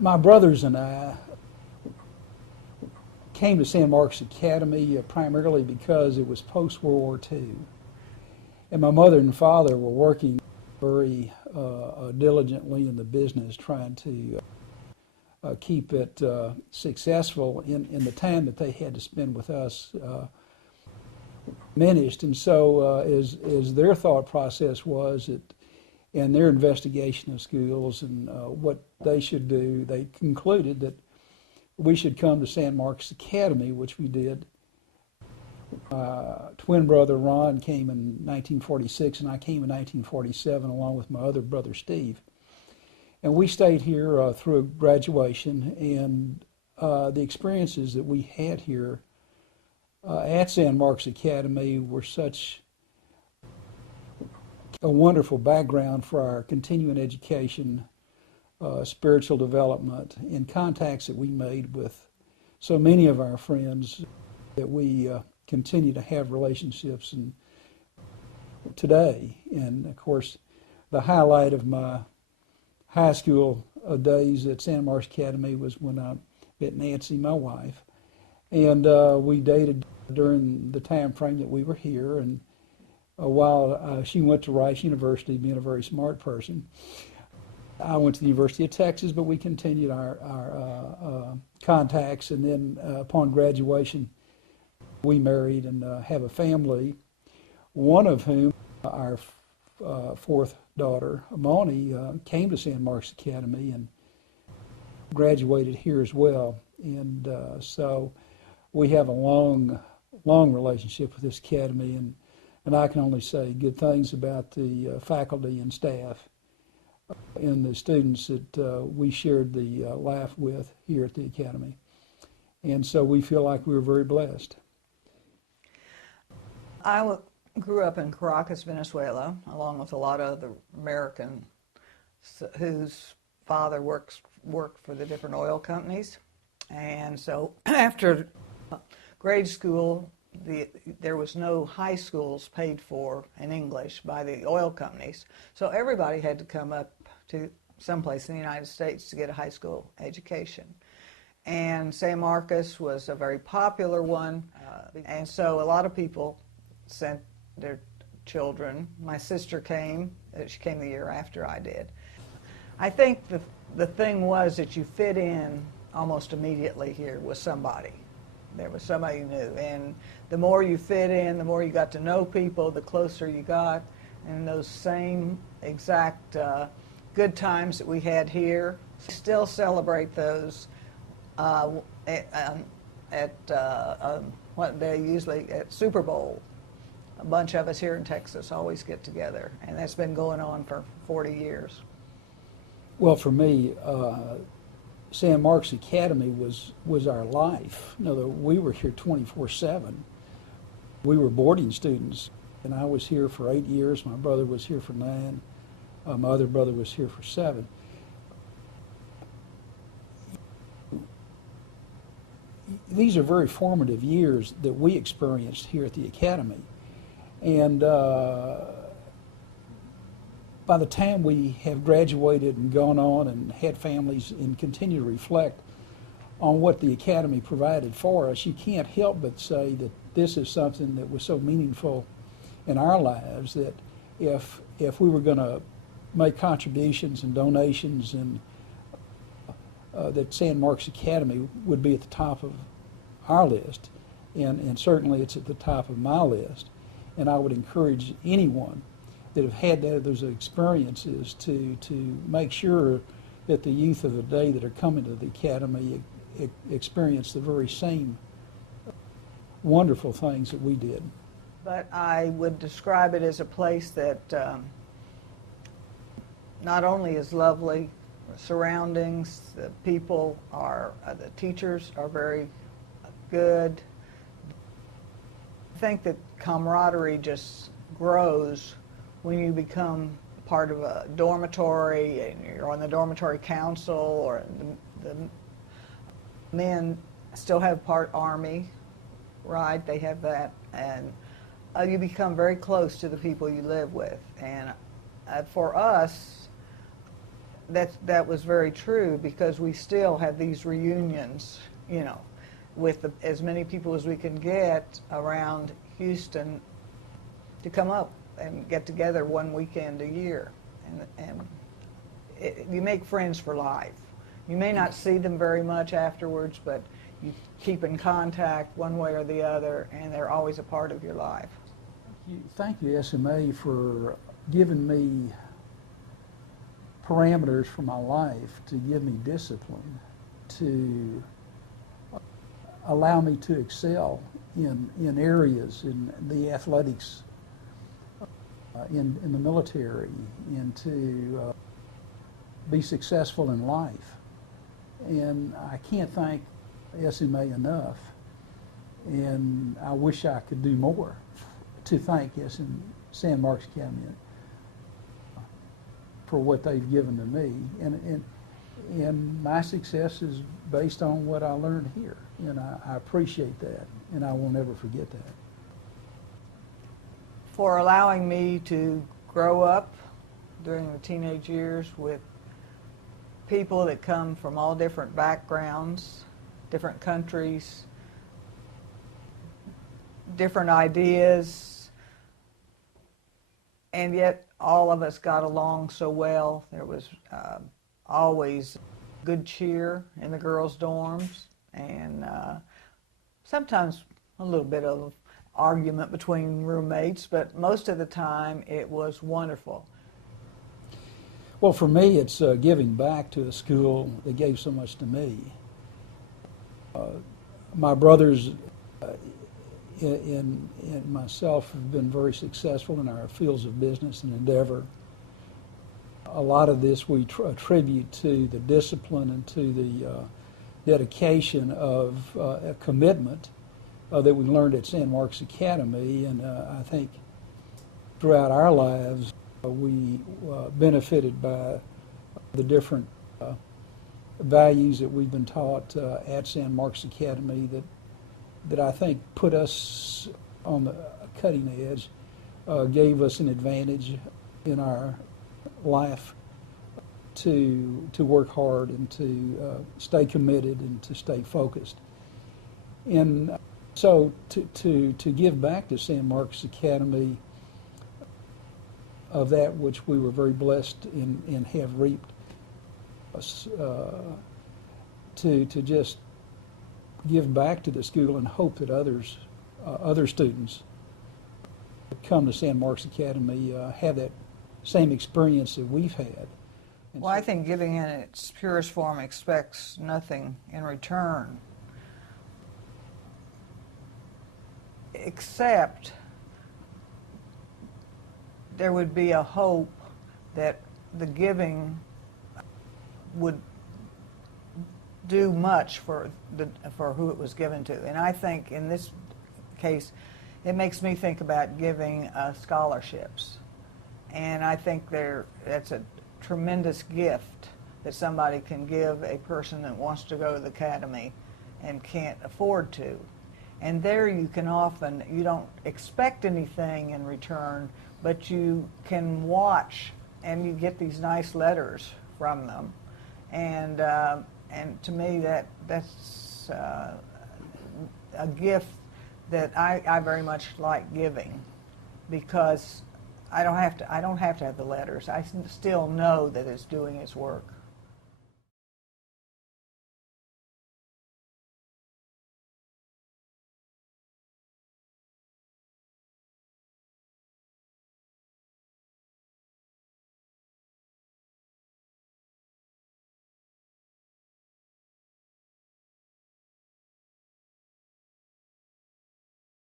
My brothers and I came to San Marcos Academy primarily because it was post-World War II. And my mother and father were working very diligently in the business, trying to keep it successful in the time that they had to spend with us diminished. And so as their thought process was that in their investigation of schools and what they should do, they concluded that we should come to San Marcos Academy, which we did. Twin brother Ron came in 1946, and I came in 1947, along with my other brother Steve. And we stayed here through graduation, and the experiences that we had here at San Marcos Academy were such a wonderful background for our continuing education, spiritual development, and contacts that we made with so many of our friends that we continue to have relationships and today. And of course, the highlight of my high school days at San Marcos Academy was when I met Nancy, my wife, and we dated during the time frame that we were here. And while she went to Rice University, being a very smart person, I went to the University of Texas, but we continued our contacts, and then upon graduation, we married and have a family, one of whom, our fourth daughter, Moni, came to San Marcos Academy and graduated here as well. And so we have a long relationship with this academy, and I can only say good things about the faculty and staff and the students that we shared the life with here at the academy. And so we feel like we were very blessed. I grew up in Caracas, Venezuela, along with a lot of other Americans whose father worked for the different oil companies. And so after grade school, there was no high schools paid for in English by the oil companies. So everybody had to come up to someplace in the United States to get a high school education. And San Marcos was a very popular one. And so a lot of people sent their children. My sister came. She came the year after I did. I think the thing was that you fit in almost immediately here with somebody. There was somebody you knew. And the more you fit in, the more you got to know people, the closer you got. And those same exact good times that we had here, still celebrate those at what they usually at Super Bowl. A bunch of us here in Texas always get together, and that's been going on for 40 years. Well, for me, San Marcos Academy was our life. You know, we were here 24/7. We were boarding students, and I was here for 8 years. My brother was here for 9. My other brother was here for 7. These are very formative years that we experienced here at the academy. And by the time we have graduated and gone on and had families and continue to reflect on what the academy provided for us, you can't help but say that this is something that was so meaningful in our lives that if we were going to make contributions and donations, and that San Marcos Academy would be at the top of our list, and certainly it's at the top of my list. And I would encourage anyone that have had those experiences to make sure that the youth of the day that are coming to the academy experience the very same wonderful things that we did. But I would describe it as a place that not only is lovely, surroundings, the people are, the teachers are very good. I think that camaraderie just grows when you become part of a dormitory and you're on the dormitory council, or the men still have part Army, right? They have that, and you become very close to the people you live with. And for us, that was very true, because we still have these reunions, with as many people as we can get around Houston to come up and get together one weekend a year. And you make friends for life. You may not see them very much afterwards, but you keep in contact one way or the other, and they're always a part of your life. Thank you, SMA, for giving me parameters for my life, to give me discipline, to allow me to excel in areas, in the athletics, in the military, and to be successful in life. And I can't thank SMA enough, and I wish I could do more to thank San Marcos Academy for what they've given to me. And my success is based on what I learned here, and I appreciate that, and I will never forget that. For allowing me to grow up during the teenage years with people that come from all different backgrounds, different countries, different ideas, and yet all of us got along so well. There was always good cheer in the girls' dorms, and sometimes a little bit of argument between roommates, but most of the time it was wonderful. Well, for me, it's giving back to a school that gave so much to me. My brothers and myself have been very successful in our fields of business and endeavor. A lot of this we attribute to the discipline and to the dedication of a commitment that we learned at San Marcos Academy, and I think throughout our lives we benefited by the different values that we've been taught at San Marcos Academy that I think put us on the cutting edge, gave us an advantage in our life to work hard and to stay committed and to stay focused. And so to give back to San Marcos Academy of that which we were very blessed and have reaped, to just give back to the school and hope that other students that come to San Marcos Academy have that same experience that we've had. And well, I think giving in its purest form expects nothing in return, except there would be a hope that the giving would do much for who it was given to. And I think in this case, it makes me think about giving scholarships. And I think that's a tremendous gift that somebody can give a person that wants to go to the academy and can't afford to. And there you don't expect anything in return, but you can watch and you get these nice letters from them. And to me that's a gift that I very much like giving, because I don't have to have the letters. I still know that it's doing its work.